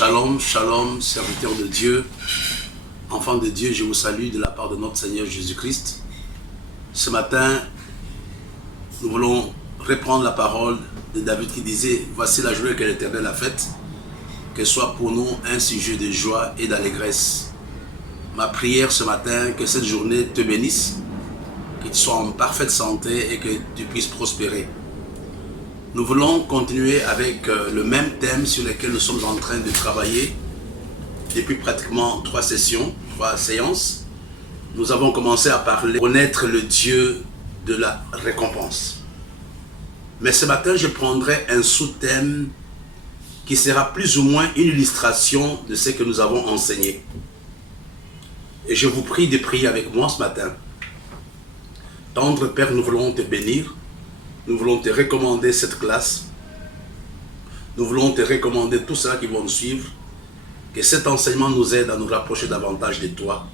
Shalom, shalom, serviteurs de Dieu, enfants de Dieu, je vous salue de la part de notre Seigneur Jésus-Christ. Ce matin, nous voulons reprendre la parole de David qui disait « Voici la journée que l'Éternel a faite, que soit pour nous un sujet de joie et d'allégresse. » Ma prière ce matin, que cette journée te bénisse, que tu sois en parfaite santé et que tu puisses prospérer. Nous voulons continuer avec le même thème sur lequel nous sommes en train de travailler depuis pratiquement 3 séances. Nous avons commencé à parler, connaître le Dieu de la récompense. Mais ce matin, je prendrai un sous-thème qui sera plus ou moins une illustration de ce que nous avons enseigné. Et je vous prie de prier avec moi ce matin. Tendre Père, nous voulons te bénir. Nous voulons te recommander cette classe. Nous voulons te recommander tout cela qui vont nous suivre. Que cet enseignement nous aide à nous rapprocher davantage de toi.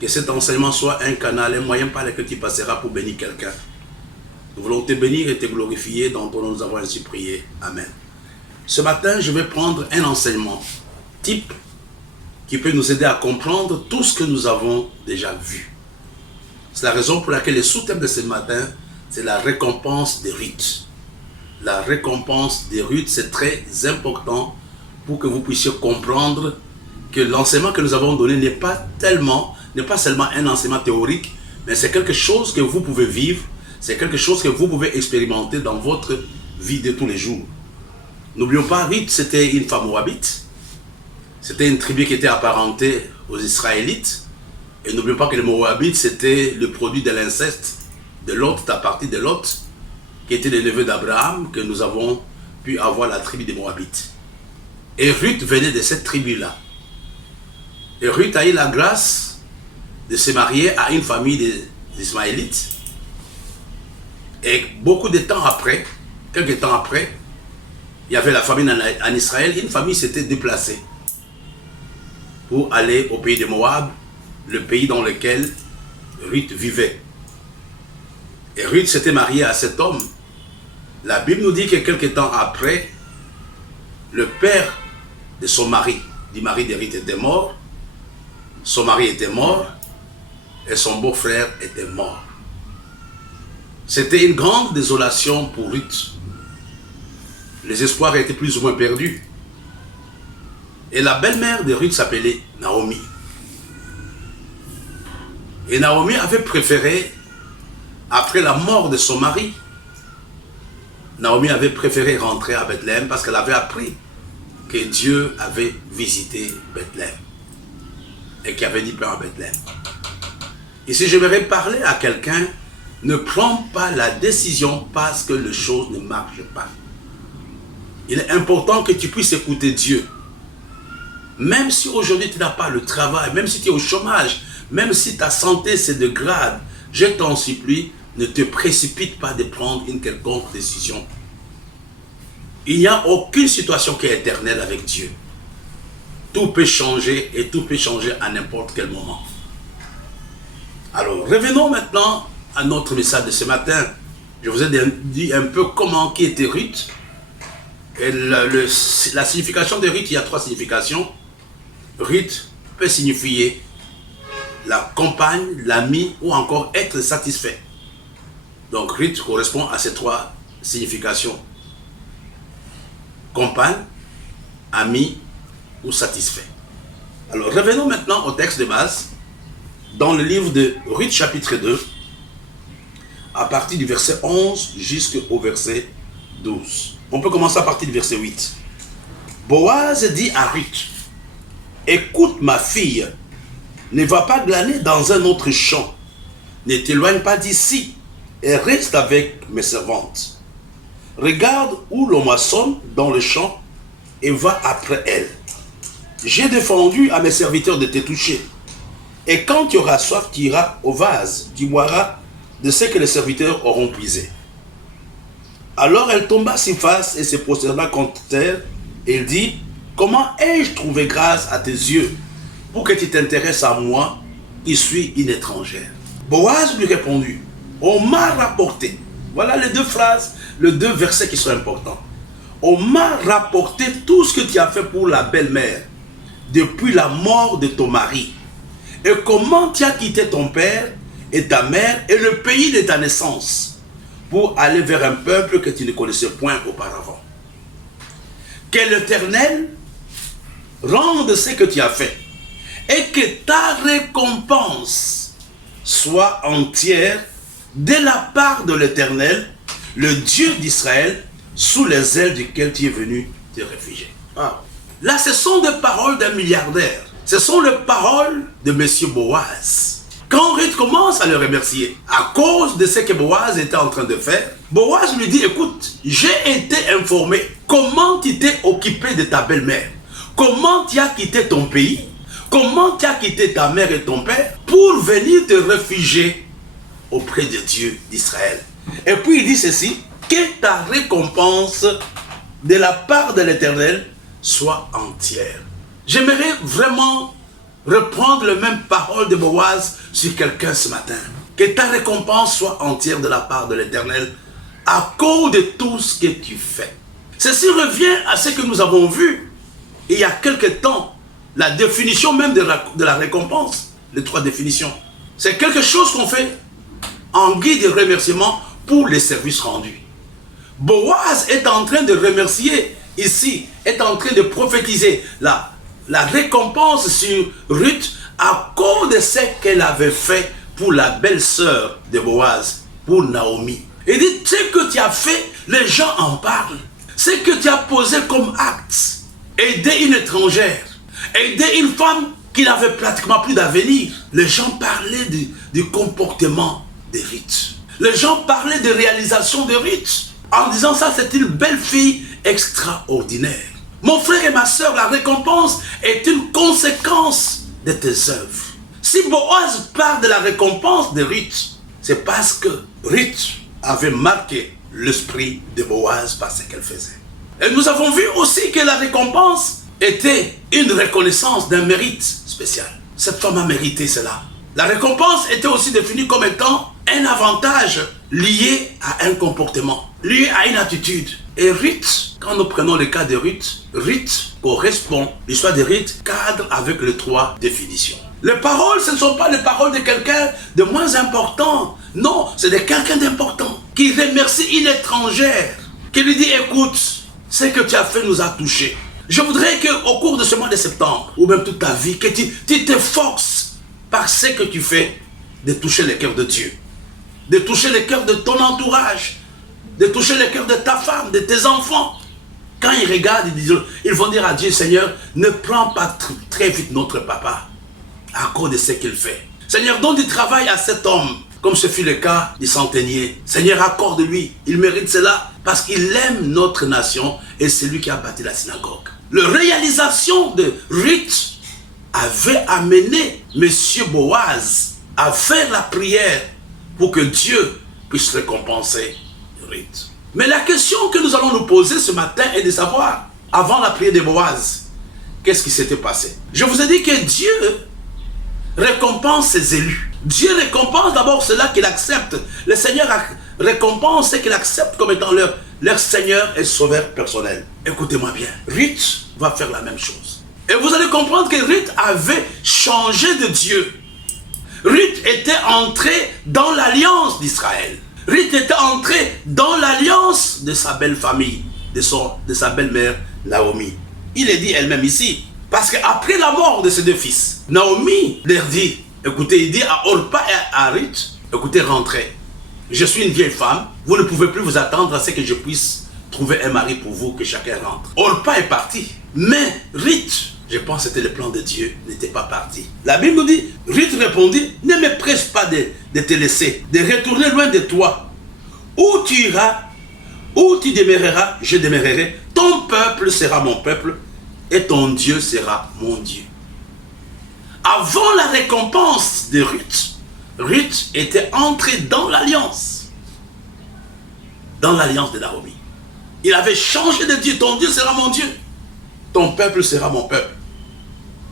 Que cet enseignement soit un canal, un moyen par lequel tu passeras pour bénir quelqu'un. Nous voulons te bénir et te glorifier. Dans ton nom, nous avons ainsi prié. Amen. Ce matin, je vais prendre un enseignement type qui peut nous aider à comprendre tout ce que nous avons déjà vu. C'est la raison pour laquelle le sous-thème de ce matin, c'est la récompense des Ruth. La récompense des Ruth, c'est très important pour que vous puissiez comprendre que l'enseignement que nous avons donné n'est pas seulement un enseignement théorique, mais c'est quelque chose que vous pouvez vivre, c'est quelque chose que vous pouvez expérimenter dans votre vie de tous les jours. N'oublions pas, Ruth, c'était une femme moabite. C'était une tribu qui était apparentée aux Israélites. Et n'oublions pas que les Moabites, c'était le produit de l'inceste de Lot, à partir de Lot, qui était le neveu d'Abraham, que nous avons pu avoir la tribu des Moabites. Et Ruth venait de cette tribu-là. Et Ruth a eu la grâce de se marier à une famille des Ismaélites. Et beaucoup de temps après, quelques temps après, il y avait la famine en Israël. Une famille s'était déplacée pour aller au pays de Moab, le pays dans lequel Ruth vivait. Et Ruth s'était mariée à cet homme. La Bible nous dit que quelques temps après, le père de son mari, du mari de Ruth, était mort. Son mari était mort et son beau-frère était mort. C'était une grande désolation pour Ruth. Les espoirs étaient plus ou moins perdus. Et la belle-mère de Ruth s'appelait Naomi. Et Naomi avait préféré, après la mort de son mari, Naomi avait préféré rentrer à Bethléem parce qu'elle avait appris que Dieu avait visité Bethléem et qu'il avait dit paix à Bethléem. Ici, j'aimerais parler à quelqu'un, ne prends pas la décision parce que les choses ne marchent pas. Il est important que tu puisses écouter Dieu. Même si aujourd'hui tu n'as pas le travail, même si tu es au chômage, même si ta santé se dégrade, je t'en supplie, ne te précipite pas de prendre une quelconque décision. Il n'y a aucune situation qui est éternelle avec Dieu. Tout peut changer et tout peut changer à n'importe quel moment. Alors, revenons maintenant à notre message de ce matin. Je vous ai dit un peu qui était Ruth. Et la signification de Ruth, il y a 3 significations. Ruth peut signifier la compagne, l'ami ou encore être satisfait. Donc Ruth correspond à ces 3 significations. Compagne, ami ou satisfait. Alors revenons maintenant au texte de base. Dans le livre de Ruth chapitre 2, à partir du verset 11 jusqu'au verset 12. On peut commencer à partir du verset 8. Boaz dit à Ruth, « Écoute ma fille, ne va pas glaner dans un autre champ, ne t'éloigne pas d'ici et reste avec mes servantes. Regarde où l'on moissonne dans le champ et va après elle. J'ai défendu à mes serviteurs de te toucher. Et quand tu auras soif, tu iras au vase, tu boiras de ce que les serviteurs auront puisé. » Alors elle tomba sur face et se prosterna contre terre et il dit, « Comment ai-je trouvé grâce à tes yeux pour que tu t'intéresses à moi, qui suis une étrangère ?» Boaz lui répondit, « On m'a rapporté. » Voilà les 2 phrases, les 2 versets qui sont importants. « on m'a rapporté tout ce que tu as fait pour la belle-mère depuis la mort de ton mari, et comment tu as quitté ton père et ta mère et le pays de ta naissance pour aller vers un peuple que tu ne connaissais point auparavant. Que l'Éternel rende ce que tu as fait et que ta récompense soit entière de la part de l'Éternel, le Dieu d'Israël, sous les ailes duquel tu es venu te réfugier. Ah. Là, ce sont des paroles d'un milliardaire. Ce sont les paroles de M. Boaz. Quand Ruth commence à le remercier, à cause de ce que Boaz était en train de faire, Boaz lui dit, écoute, j'ai été informé comment tu t'es occupé de ta belle-mère, comment tu as quitté ton pays, comment tu as quitté ta mère et ton père pour venir te réfugier auprès de Dieu d'Israël. Et puis il dit ceci, que ta récompense de la part de l'Éternel soit entière. J'aimerais vraiment reprendre les mêmes paroles de Boaz sur quelqu'un ce matin. Que ta récompense soit entière de la part de l'Éternel à cause de tout ce que tu fais. Ceci revient à ce que nous avons vu il y a quelque temps, la définition même de la récompense, les 3 définitions. C'est quelque chose qu'on fait en guise de remerciement pour les services rendus. Boaz est en train de remercier ici, est en train de prophétiser la récompense sur Ruth à cause de ce qu'elle avait fait pour la belle-sœur de Boaz, pour Naomi. Il dit, ce que tu as fait, les gens en parlent. Ce que tu as posé comme acte, aider une étrangère, aider une femme qui n'avait pratiquement plus d'avenir. Les gens parlaient du comportement de Ruth. Les gens parlaient de réalisation de Ruth. En disant ça, c'est une belle fille extraordinaire. Mon frère et ma soeur, la récompense est une conséquence de tes œuvres. Si Boaz parle de la récompense de Ruth, c'est parce que Ruth avait marqué l'esprit de Boaz par ce qu'elle faisait. Et nous avons vu aussi que la récompense était une reconnaissance d'un mérite spécial. Cette femme a mérité cela. La récompense était aussi définie comme étant un avantage lié à un comportement, lié à une attitude. Et Ruth, quand nous prenons le cas de Ruth, Ruth correspond, l'histoire de Ruth cadre avec les 3 définitions. Les paroles, ce ne sont pas les paroles de quelqu'un de moins important. Non, c'est de quelqu'un d'important qui remercie une étrangère, qui lui dit, écoute, ce que tu as fait nous a touchés. Je voudrais qu'au cours de ce mois de septembre, ou même toute ta vie, que tu t'efforces par ce que tu fais de toucher le cœur de Dieu, de toucher le cœur de ton entourage, de toucher le cœur de ta femme, de tes enfants. Quand ils regardent, ils vont dire à Dieu, Seigneur, ne prends pas très vite notre papa à cause de ce qu'il fait. Seigneur, donne du travail à cet homme, comme ce fut le cas du centenier. Seigneur, accorde-lui, il mérite cela parce qu'il aime notre nation et c'est lui qui a bâti la synagogue. La réalisation de Ruth avait amené M. Boaz à faire la prière pour que Dieu puisse récompenser Ruth. Mais la question que nous allons nous poser ce matin est de savoir, avant la prière de Boaz, qu'est-ce qui s'était passé? Je vous ai dit que Dieu récompense ses élus. Dieu récompense d'abord cela qu'il accepte. Le Seigneur récompense ce qu'il accepte comme étant leur Seigneur et Sauveur personnel. Écoutez-moi bien, Ruth va faire la même chose. Et vous allez comprendre que Ruth avait changé de Dieu. Ruth était entrée dans l'alliance d'Israël. Ruth était entrée dans l'alliance de sa belle famille, de sa belle-mère Naomi. Il est dit elle-même ici, parce qu'après la mort de ses 2 fils, Naomi leur dit, écoutez, il dit à Orpa et à Ruth, écoutez, rentrez. Je suis une vieille femme, vous ne pouvez plus vous attendre à ce que je puisse trouver un mari pour vous, que chacun rentre. Orpa est parti, mais Ruth, je pense que c'était le plan de Dieu, n'était pas parti. La Bible nous dit, Ruth répondit, ne me presse pas de te laisser, de retourner loin de toi. Où tu iras, où tu demeureras, je demeurerai. Ton peuple sera mon peuple et ton Dieu sera mon Dieu. Avant la récompense de Ruth, Ruth était entrée dans l'alliance. Dans l'alliance de Naomi. Il avait changé de Dieu. Ton Dieu sera mon Dieu. Ton peuple sera mon peuple.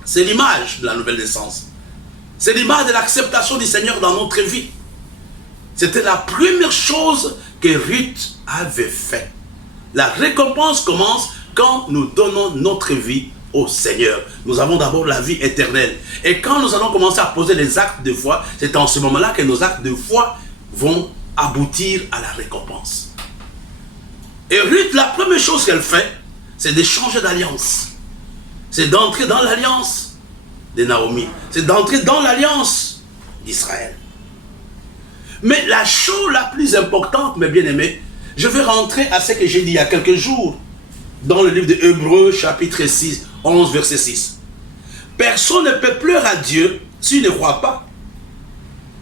C'est l'image de la nouvelle naissance. C'est l'image de l'acceptation du Seigneur dans notre vie. C'était la première chose que Ruth avait fait. La récompense commence quand nous donnons notre vie au Seigneur. Nous avons d'abord la vie éternelle. Et quand nous allons commencer à poser les actes de foi, c'est en ce moment-là que nos actes de foi vont aboutir à la récompense. Et Ruth, la première chose qu'elle fait, c'est de changer d'alliance. C'est d'entrer dans l'alliance de Naomi. C'est d'entrer dans l'alliance d'Israël. Mais la chose la plus importante, mes bien-aimés, je vais rentrer à ce que j'ai dit il y a quelques jours, dans le livre de Hébreux, chapitre 6, 11, verset 6. Personne ne peut pleurer à Dieu s'il ne croit pas.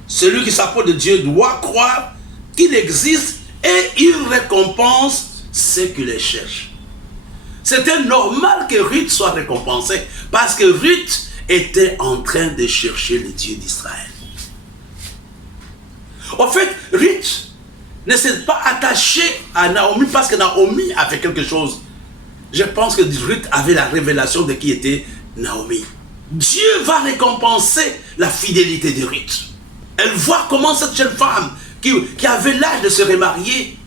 Celui qui s'approche de Dieu doit croire qu'il existe et il récompense ceux qui les cherchent. C'était normal que Ruth soit récompensée parce que Ruth était en train de chercher le Dieu d'Israël. En fait, Ruth ne s'est pas attachée à Naomi parce que Naomi avait quelque chose. Je pense que Ruth avait la révélation de qui était Naomi. Dieu va récompenser la fidélité de Ruth. Elle voit comment cette jeune femme qui avait l'âge de se remarier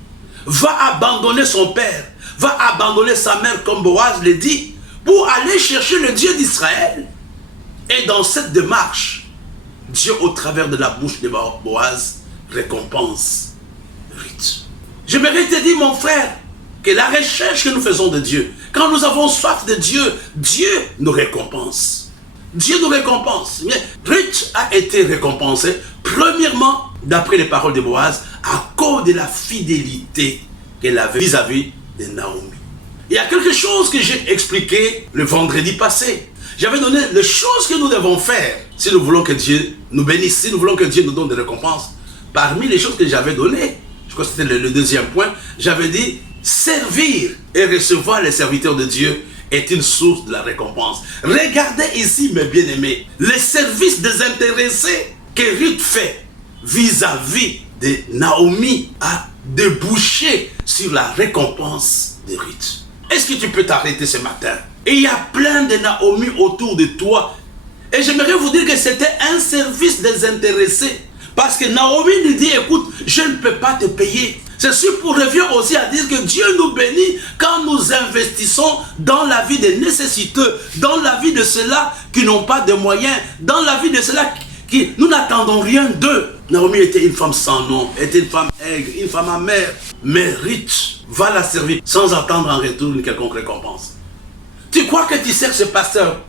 va abandonner son père, va abandonner sa mère comme Boaz le dit pour aller chercher le Dieu d'Israël. Et dans cette démarche, Dieu au travers de la bouche de Boaz récompense Ruth. J'aimerais te dire mon frère que la recherche que nous faisons de Dieu, quand nous avons soif de Dieu, Dieu nous récompense. Dieu nous récompense. Mais Ruth a été récompensée premièrement d'après les paroles de Boaz à cause de la fidélité qu'elle avait vis-à-vis de Naomi. Il y a quelque chose que j'ai expliqué le vendredi passé. J'avais donné les choses que nous devons faire si nous voulons que Dieu nous bénisse, si nous voulons que Dieu nous donne des récompenses. Parmi les choses que j'avais données, je crois que c'était le deuxième point, j'avais dit servir et recevoir les serviteurs de Dieu est une source de la récompense. Regardez ici, mes bien-aimés, les services désintéressés que Ruth fait vis-à-vis de Naomi a débouché sur la récompense de Ruth. Est-ce que tu peux t'arrêter ce matin? Et il y a plein de Naomi autour de toi. Et j'aimerais vous dire que c'était un service désintéressé. Parce que Naomi lui dit, écoute, je ne peux pas te payer. Ceci revient aussi à dire que Dieu nous bénit quand nous investissons dans la vie des nécessiteux, dans la vie de ceux-là qui n'ont pas de moyens, dans la vie de ceux-là qui nous n'attendons rien d'eux. Naomi était une femme sans nom, était une femme aigre, une femme amère. Mais Ruth va la servir sans attendre en retour une quelconque récompense. Tu crois que tu sers ce pasteur?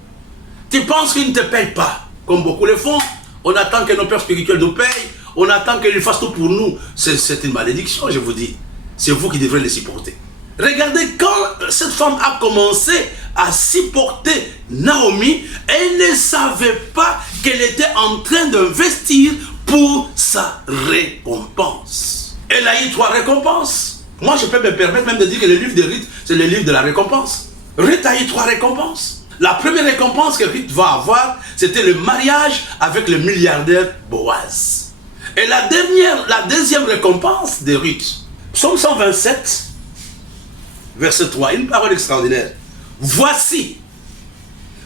Tu penses qu'il ne te paye pas, comme beaucoup le font? On attend que nos pères spirituels nous payent, on attend qu'ils fassent tout pour nous. C'est une malédiction, je vous dis. C'est vous qui devrez les supporter. Regardez, quand cette femme a commencé à supporter Naomi, elle ne savait pas qu'elle était en train d'investir pour sa récompense. Elle a eu 3 récompenses. Moi, je peux me permettre même de dire que le livre de Ruth, c'est le livre de la récompense. Ruth a eu 3 récompenses. La première récompense que Ruth va avoir, c'était le mariage avec le milliardaire Boaz. Et la deuxième récompense de Ruth, Psaume 127, verset 3, une parole extraordinaire. Voici,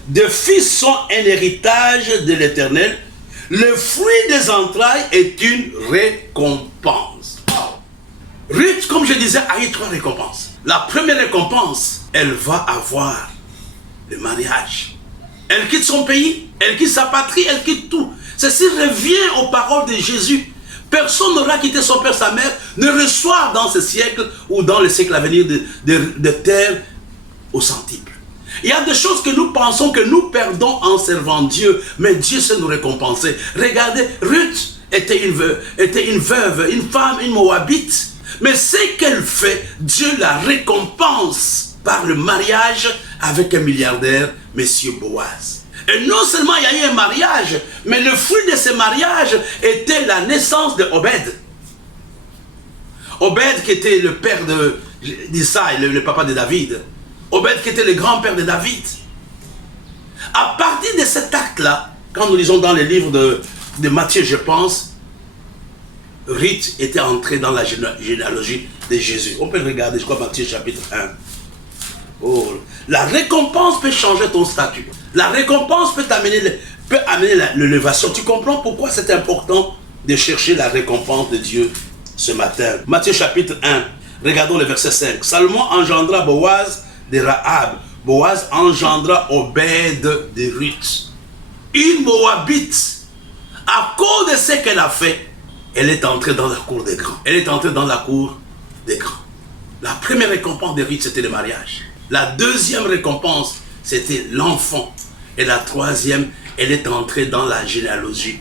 des fils sont un héritage de l'Éternel, le fruit des entrailles est une récompense. Ruth, comme je disais, a eu 3 récompenses. La première récompense, elle va avoir le mariage. Elle quitte son pays, elle quitte sa patrie, elle quitte tout. Ceci revient aux paroles de Jésus. Personne n'aura quitté son père, sa mère, ne reçoit dans ce siècle ou dans le siècle à venir de terre au centuple. Il y a des choses que nous pensons que nous perdons en servant Dieu, mais Dieu sait nous récompenser. Regardez, Ruth était une veuve, une femme, une moabite. Mais ce qu'elle fait, Dieu la récompense par le mariage avec un milliardaire, Monsieur Boaz. Et non seulement il y a eu un mariage, mais le fruit de ce mariage était la naissance de Obed. Obed qui était le père d'Isaïe, le papa de David. Obed qui était le grand-père de David. À partir de cet acte-là, quand nous lisons dans les livres de Matthieu, je pense, Ruth était entrée dans la généalogie de Jésus. On peut regarder, je crois, Matthieu chapitre 1. Oh, la récompense peut changer ton statut. La récompense peut amener l'élévation. Tu comprends pourquoi c'est important de chercher la récompense de Dieu ce matin. Matthieu chapitre 1. Regardons le verset 5. Salomon engendra Boaz de Rahab. Boaz engendra Obed de Ruth. Une Moabite, à cause de ce qu'elle a fait, elle est entrée dans la cour des grands. Elle est entrée dans la cour des grands. La première récompense de Ruth, c'était le mariage. La deuxième récompense, c'était l'enfant. Et la troisième, elle est entrée dans la généalogie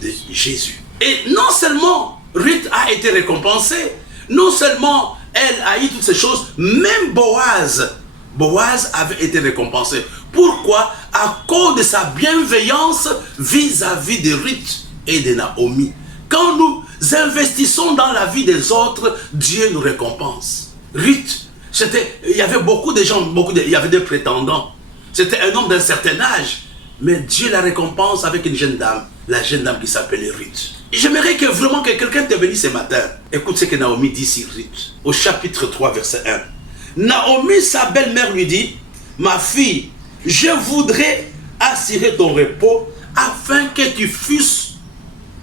de Jésus. Et non seulement Ruth a été récompensée, non seulement elle a eu toutes ces choses, même Boaz avait été récompensé. Pourquoi? À cause de sa bienveillance vis-à-vis de Ruth et de Naomi. Quand nous investissons dans la vie des autres, Dieu nous récompense. Ruth, il y avait beaucoup de gens, il y avait des prétendants. C'était un homme d'un certain âge. Mais Dieu la récompense avec une jeune dame, la jeune dame qui s'appelait Ruth. J'aimerais que vraiment que quelqu'un te bénisse ce matin. Écoute ce que Naomi dit sur Ruth, au chapitre 3, verset 1. Naomi, sa belle-mère, lui dit, « Ma fille, je voudrais assurer ton repos afin que tu fusses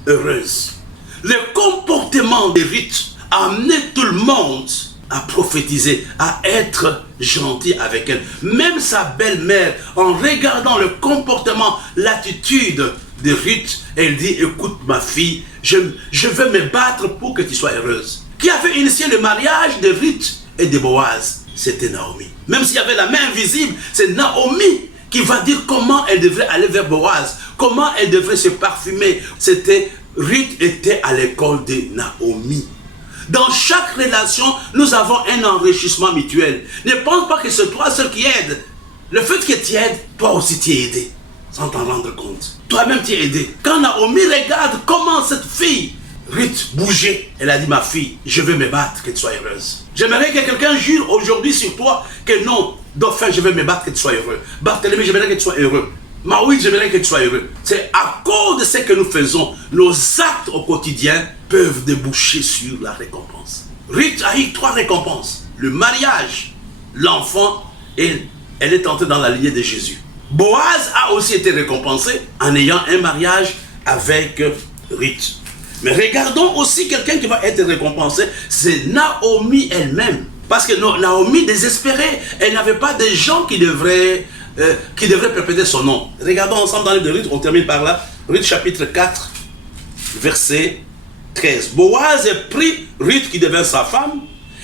heureuse. » Le comportement de Ruth a amené tout le monde à prophétiser, à être gentil avec elle. Même sa belle-mère, en regardant le comportement, l'attitude de Ruth, elle dit, écoute ma fille, je veux me battre pour que tu sois heureuse. Qui avait initié le mariage de Ruth et de Boaz? C'était Naomi. Même s'il y avait la main invisible, c'est Naomi qui va dire comment elle devrait aller vers Boaz, comment elle devrait se parfumer. Ruth était à l'école de Naomi. Dans chaque relation, nous avons un enrichissement mutuel. Ne pense pas que c'est toi seul qui aide. Le fait que tu aides, toi aussi tu es aidé, sans t'en rendre compte. Toi-même tu es aidé. Quand Naomi regarde comment cette fille, Ruth, bougeait, elle a dit, ma fille, je veux me battre, que tu sois heureuse. J'aimerais que quelqu'un jure aujourd'hui sur toi que non, dauphin, je veux me battre, que tu sois heureux. Barthélemy, j'aimerais que tu sois heureux. Maoui, j'aimerais que tu sois heureux. C'est à cause de ce que nous faisons, nos actes au quotidien peuvent déboucher sur la récompense. Ruth a eu 3 récompenses. Le mariage, l'enfant, et elle est entrée dans la lignée de Jésus. Boaz a aussi été récompensé en ayant un mariage avec Ruth. Mais regardons aussi quelqu'un qui va être récompensé, c'est Naomi elle-même. Parce que Naomi désespérait, elle n'avait pas de gens qui devraient perpétuer son nom. Regardons ensemble dans le livre de Ruth, on termine par là. Ruth chapitre 4, verset 13. Boaz prit Ruth qui devint sa femme,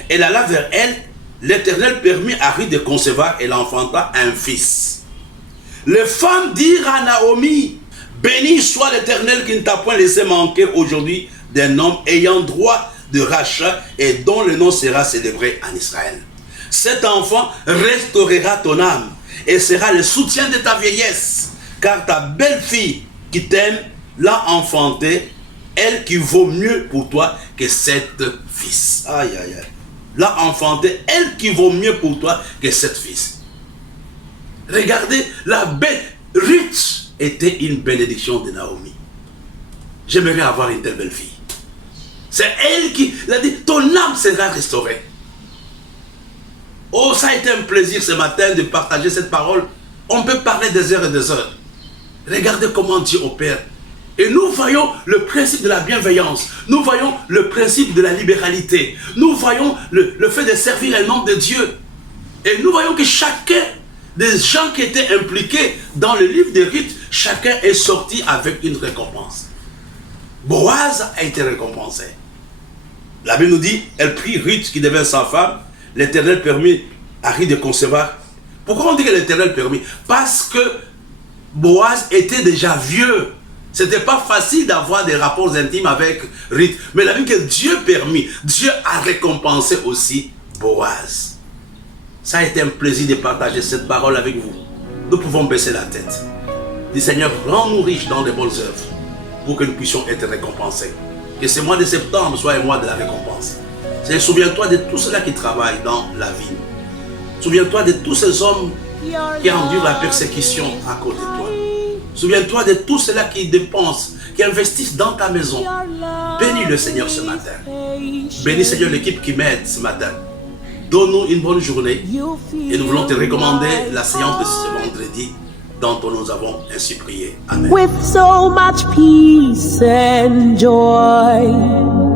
elle alla vers elle, l'Éternel permit à Ruth de concevoir et l'enfanta un fils. Les femmes dirent à Naomi, béni soit l'Éternel qui ne t'a point laissé manquer aujourd'hui d'un homme ayant droit de rachat et dont le nom sera célébré en Israël. Cet enfant restaurera ton âme et sera le soutien de ta vieillesse, car ta belle-fille qui t'aime l'a enfantée, elle qui vaut mieux pour toi que 7 fils. Aïe, aïe, aïe. L'a enfantée, elle qui vaut mieux pour toi que 7 fils. Regardez, la belle Ruth était une bénédiction de Naomi. J'aimerais avoir une telle belle fille. C'est elle qui l'a dit, ton âme sera restaurée. Oh, ça a été un plaisir ce matin de partager cette parole. On peut parler des heures et des heures. Regardez comment Dieu opère. Et nous voyons le principe de la bienveillance. Nous voyons le principe de la libéralité. Nous voyons le fait de servir un homme de Dieu. Et nous voyons que chacun des gens qui étaient impliqués dans le livre de Ruth, chacun est sorti avec une récompense. Boaz a été récompensé. La Bible nous dit, elle prit Ruth qui devint sa femme, l'Éternel permit à Ruth de concevoir. Pourquoi on dit que l'Éternel permit? Parce que Boaz était déjà vieux. C'était pas facile d'avoir des rapports intimes avec Ruth. Mais la Bible que Dieu permit, Dieu a récompensé aussi Boaz. Ça a été un plaisir de partager cette parole avec vous. Nous pouvons baisser la tête. Dis Seigneur, rends-nous riches dans les bonnes œuvres pour que nous puissions être récompensés. Que ce mois de septembre soit un mois de la récompense. Seigneur, souviens-toi de tous ceux-là qui travaillent dans la vie. Souviens-toi de tous ces hommes qui endurent la persécution à cause de toi. Souviens-toi de tous ceux-là qui dépensent, qui investissent dans ta maison. Bénis le Seigneur ce matin. Bénis Seigneur l'équipe qui m'aide ce matin. Donne-nous une bonne journée et nous voulons te recommander la séance de ce vendredi dont nous avons ainsi prié. Amen. With so much peace and joy.